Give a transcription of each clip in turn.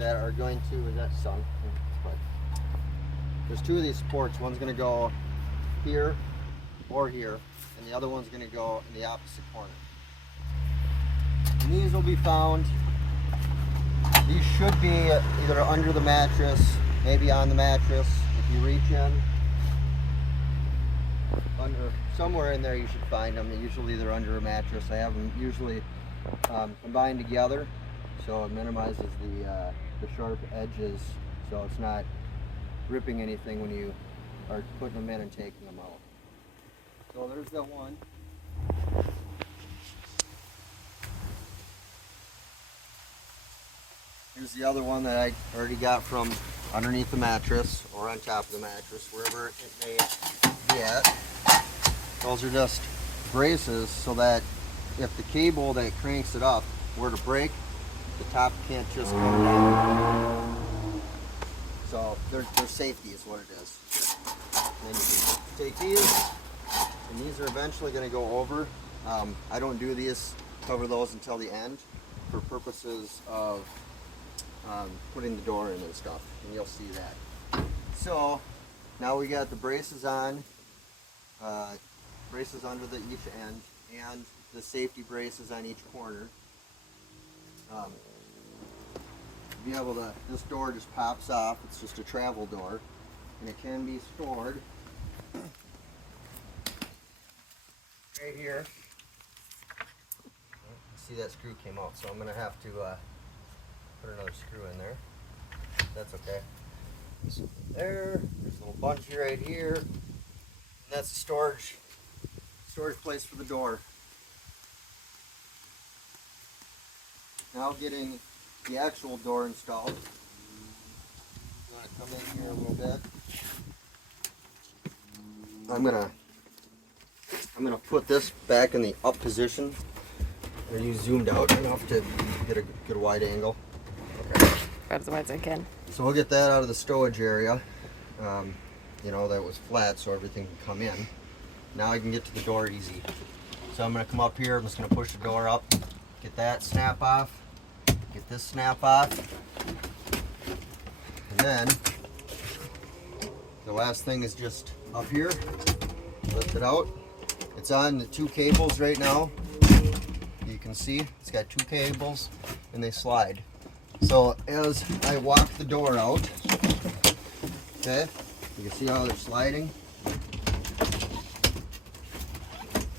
that are going to, is that sunk? But there's two of these supports. One's going to go here or here, and the other one's going to go in the opposite corner. And these will be found, these should be either under the mattress, maybe on the mattress. If you reach in, under somewhere in there you should find them. Usually they're under a mattress. I have them usually combined together, so it minimizes the sharp edges, so it's not ripping anything when you are putting them in and taking them out. So there's that one. Here's the other one that I already got from underneath the mattress or on top of the mattress, wherever it may be at. Those are just braces so that if the cable that cranks it up were to break, the top can't just come down. So they're safety is what it is. And then you can take these, and these are eventually going to go over. I don't do these, cover those until the end for purposes of putting the door in and stuff, and you'll see that. So now we got the braces on, braces under each end, and the safety braces on each corner. Be able to, this door just pops off. It's just a travel door, and it can be stored right here. See, that screw came out, so I'm gonna have to put another screw in there. That's okay. So there's a little bunchy right here, and that's a storage place for the door. Now getting the actual door installed. I'm gonna come in here a little bit. I'm gonna put this back in the up position. Are you zoomed out enough to get a good wide angle? Okay. Grab as wide as I can. So we'll get that out of the stowage area. You know, that was flat, so everything can come in. Now I can get to the door easy. So I'm gonna come up here. I'm just gonna push the door up, get that snap off. Get this snap off, and then the last thing is just up here, lift it out. It's on the two cables right now. You can see it's got two cables and they slide. So as I walk the door out, okay, you can see how they're sliding.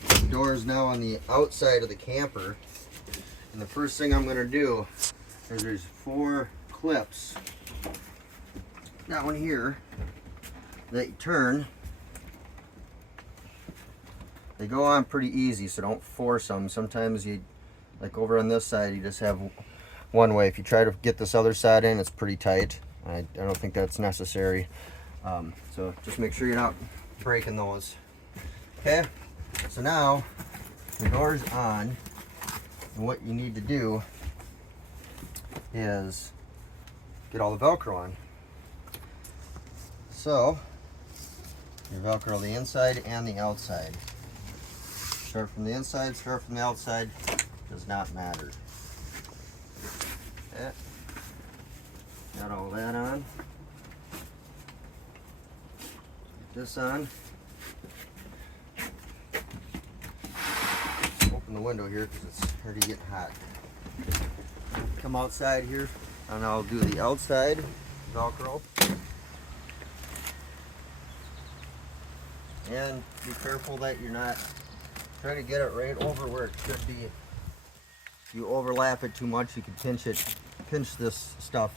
The door is now on the outside of the camper. And the first thing I'm going to do is there's 4 clips down here that you turn. They go on pretty easy, so don't force them. Sometimes you, like over on this side, you just have one way. If you try to get this other side in, it's pretty tight. I don't think that's necessary. So just make sure you're not breaking those. Okay, so now the door's on. And what you need to do is get all the Velcro on. So, you Velcro the inside and the outside. Start from the inside, start from the outside, does not matter. Okay. Got all that on. Get this on. Open the window here because it's already getting hot. Come outside here, and I'll do the outside Velcro. And be careful that you're not trying to get it right over where it should be. If you overlap it too much, you can pinch this stuff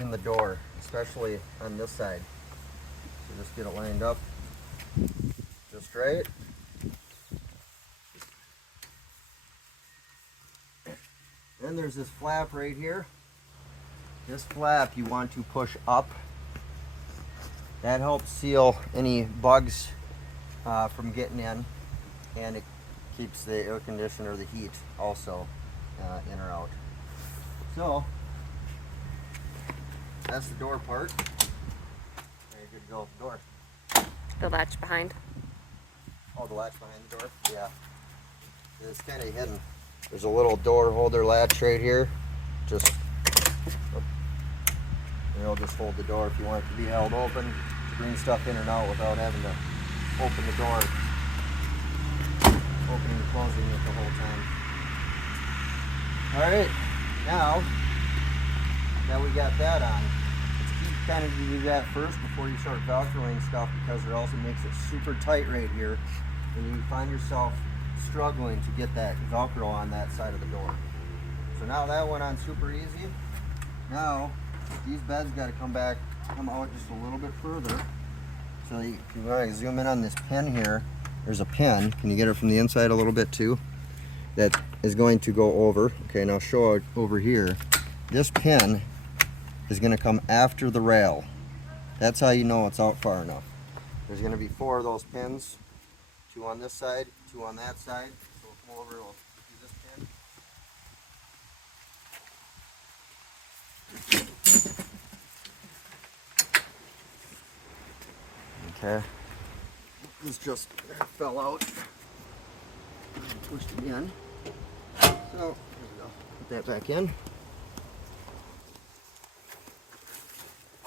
in the door, especially on this side. So just get it lined up just right. Then there's this flap right here. This flap you want to push up. That helps seal any bugs from getting in, and it keeps the air conditioner or the heat also in or out. So that's the door part. Very good to go with the door. The latch behind. Oh, the latch behind the door? Yeah. It's kind of hidden. There's a little door holder latch right here. Just it'll just hold the door if you want it to be held open to bring stuff in and out without having to open the door, opening and closing it the whole time. Alright, now that we got that on, it's key kind of to do that first before you start velcroing stuff, because it also makes it super tight right here and you find yourself struggling to get that velcro on that side of the door. So now that went on super easy. Now these beds got to come out just a little bit further. So you want to zoom in on this pin here. There's a pin. Can you get it from the inside a little bit too? That is going to go over. Okay, now show it over here. This pin is going to come after the rail. That's how you know it's out far enough. There's going to be 4 of those pins. 2 on this side, 2 on that side. So we'll come over, we'll do this pin. Okay, this just fell out. Pushed again. So, there we go. Put that back in.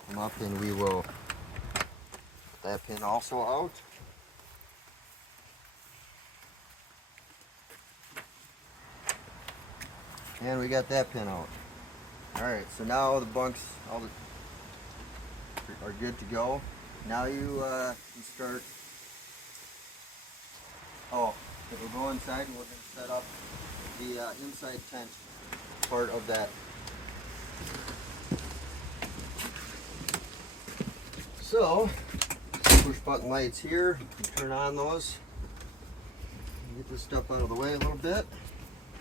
Come up and we will put that pin also out. And we got that pin out. Alright, so now the bunks are good to go. Now you can start. Oh, if we'll go inside and we're going to set up the inside tent part of that. So, push button lights here, you can turn on those. Get this stuff out of the way a little bit.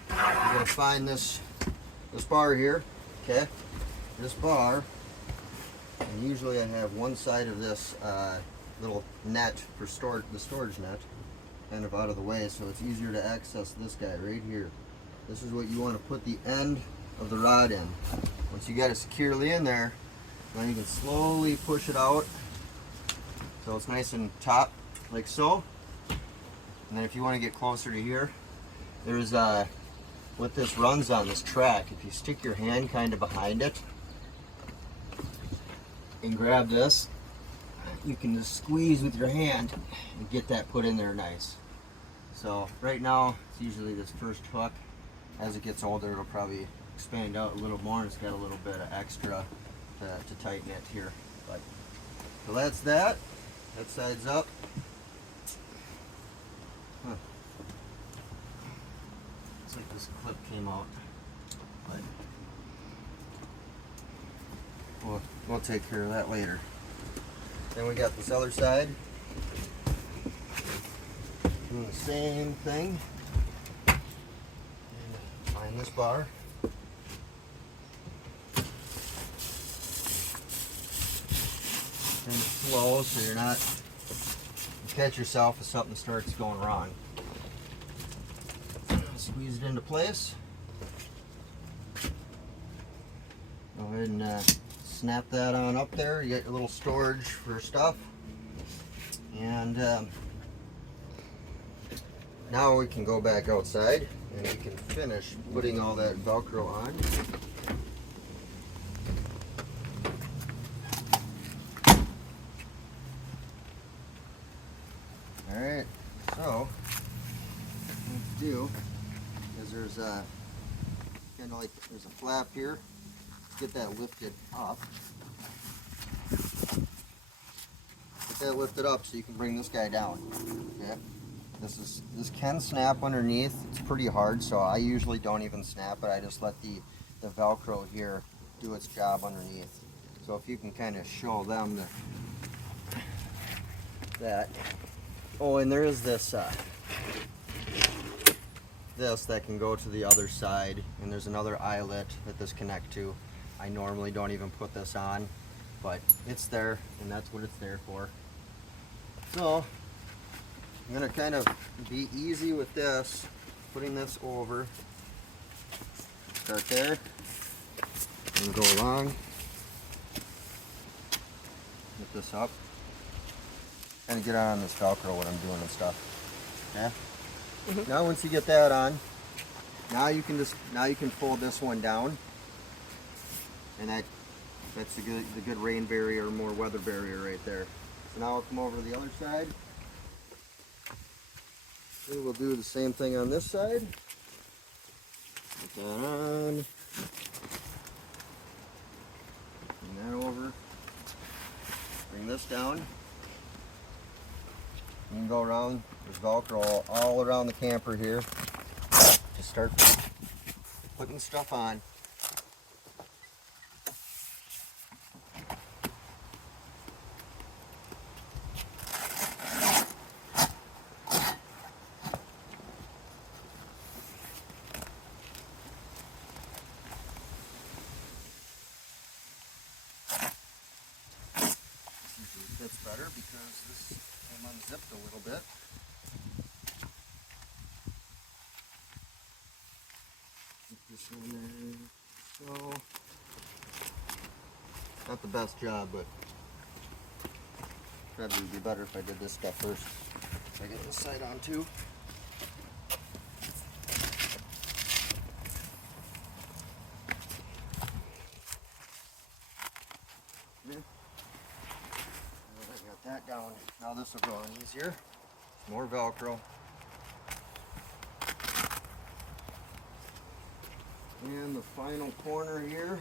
You're going to find this bar here, okay? This bar, and usually I have one side of this little net for the storage net kind of out of the way, so it's easier to access this guy right here. This is what you want to put the end of the rod in. Once you got it securely in there, then you can slowly push it out so it's nice and taut, like so. And then if you want to get closer to here, there's what this runs on, this track. If you stick your hand kind of behind it and grab this, you can just squeeze with your hand and get that put in there nice. So right now it's usually this first hook. As it gets older, it'll probably expand out a little more, and it's got a little bit of extra to tighten it here. But so that's that. That side's up. Looks like this clip came out, but we'll take care of that later. Then we got this other side. Doing the same thing. And find this bar. And slow, so you're not, you catch yourself if something starts going wrong. Squeeze it into place. Go ahead and snap that on up there. You got your little storage for stuff. And now we can go back outside and we can finish putting all that Velcro on. Alright, so what let's do is there's a kind of like there's a flap here. Get that lifted up. Get that lifted up so you can bring this guy down. Okay. This can snap underneath. It's pretty hard, so I usually don't even snap it. I just let the Velcro here do its job underneath. So if you can kind of show them that. Oh, and there is this that can go to the other side, and there's another eyelet that this connects to. I normally don't even put this on, but it's there, and that's what it's there for. So I'm gonna kind of be easy with this, putting this over. Start there, and go along. Get this up. Kind of get on this Velcro when I'm doing and stuff. Okay. Mm-hmm. Now once you get that on, now you can fold this one down, and that That's the good rain barrier, more weather barrier right there. So now I'll come over to the other side. We will do the same thing on this side. Put that on. Bring that over. Bring this down. You can go around. There's Velcro all around the camper here. Just start putting stuff on. Fits better because this came unzipped a little bit. Put this in there. So, not the best job, but probably would be better if I did this stuff first. So I get this side on too. That down. Now this will go on easier. More Velcro. And the final corner here.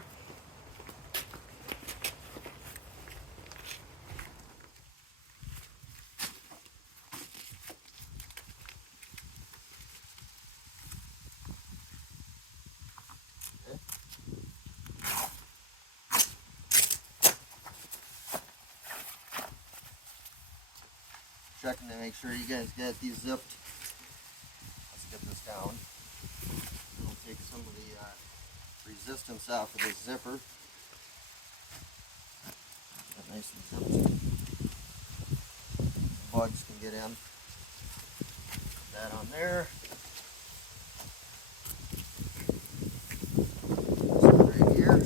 Okay. Checking to make sure you guys get these zipped. Let's get this down. We'll take some of the resistance off of this zipper. Get nice and zipped. Bugs can get in. Put that on there. This one right here.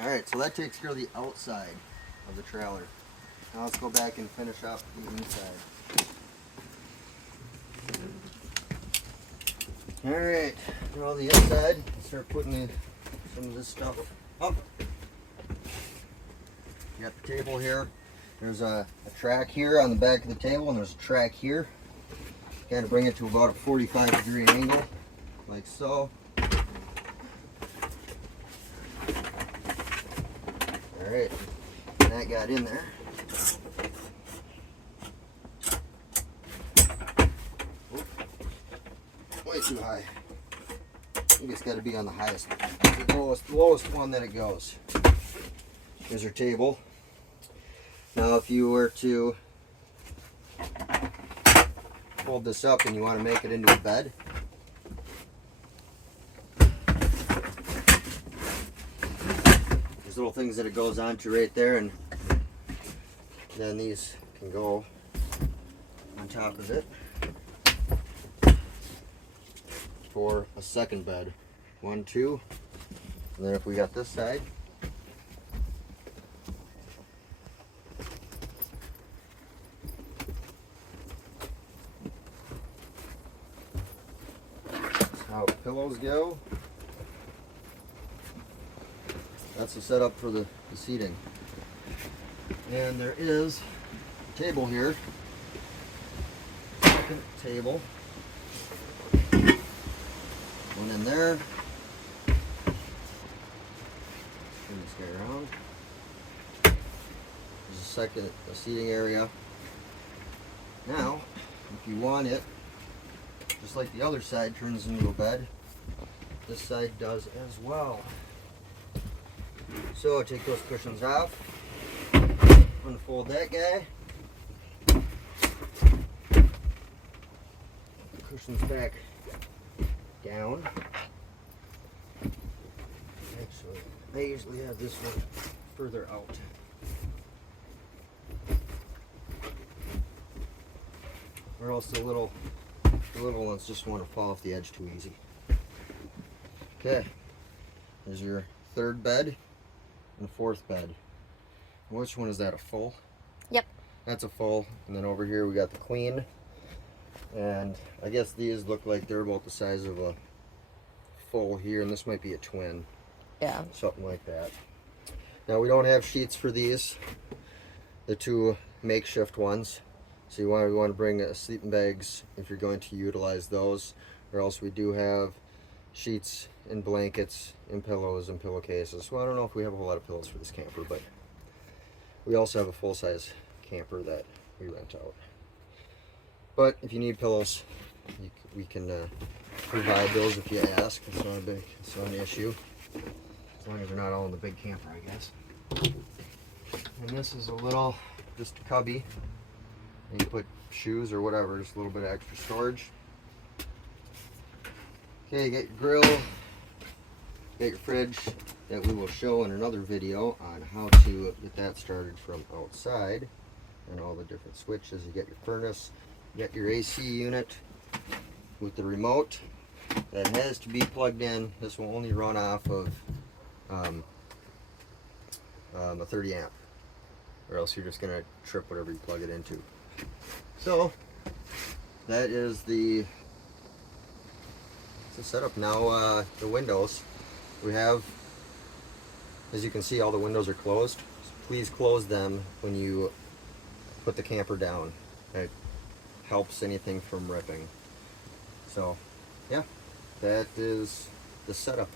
Alright, so that takes care of the outside of the trailer. Now let's go back and finish up the inside. Alright, now the inside, start putting some of this stuff up. You got the table here. There's a track here on the back of the table, and there's a track here. Got to bring it to about a 45-degree angle, like so. Alright, that got in there. Oop. Way too high. I think it's got to be on the highest, the lowest one that it goes. Here's our table. Now if you were to fold this up and you want to make it into a bed, little things that it goes onto right there, and then these can go on top of it for a second bed. 1, 2, and then if we got this side, that's how pillows go. That's the setup for the seating. And there is a table here. Second table. One in there. Turn this guy around. There's a seating area. Now, if you want it, just like the other side turns into a bed, this side does as well. So take those cushions off, unfold that guy, cushions back down. Actually, I usually have this one further out. Or else the little ones just want to fall off the edge too easy. Okay, there's your third bed and a fourth bed. Which one is that, a full? Yep. That's a full. And then over here we got the queen. And I guess these look like they're about the size of a full here, and this might be a twin. Yeah. Something like that. Now we don't have sheets for these, the two makeshift ones. So you want to bring sleeping bags if you're going to utilize those, or else we do have sheets and blankets and pillows and pillowcases. Well, I don't know if we have a whole lot of pillows for this camper, but we also have a full-size camper that we rent out. But if you need pillows, we can provide those if you ask. It's not an issue. As long as they're not all in the big camper, I guess. And this is a little, just a cubby. And you put shoes or whatever, just a little bit of extra storage. Okay, you get your grill, get your fridge that we will show in another video on how to get that started from outside, and all the different switches. You get your furnace, you get your AC unit with the remote that has to be plugged in. This will only run off of a 30 amp, or else you're just gonna trip whatever you plug it into. So that is the setup. Now the windows, we have, as you can see, all the windows are closed. Please close them when you put the camper down. It helps anything from ripping. So yeah, that is the setup.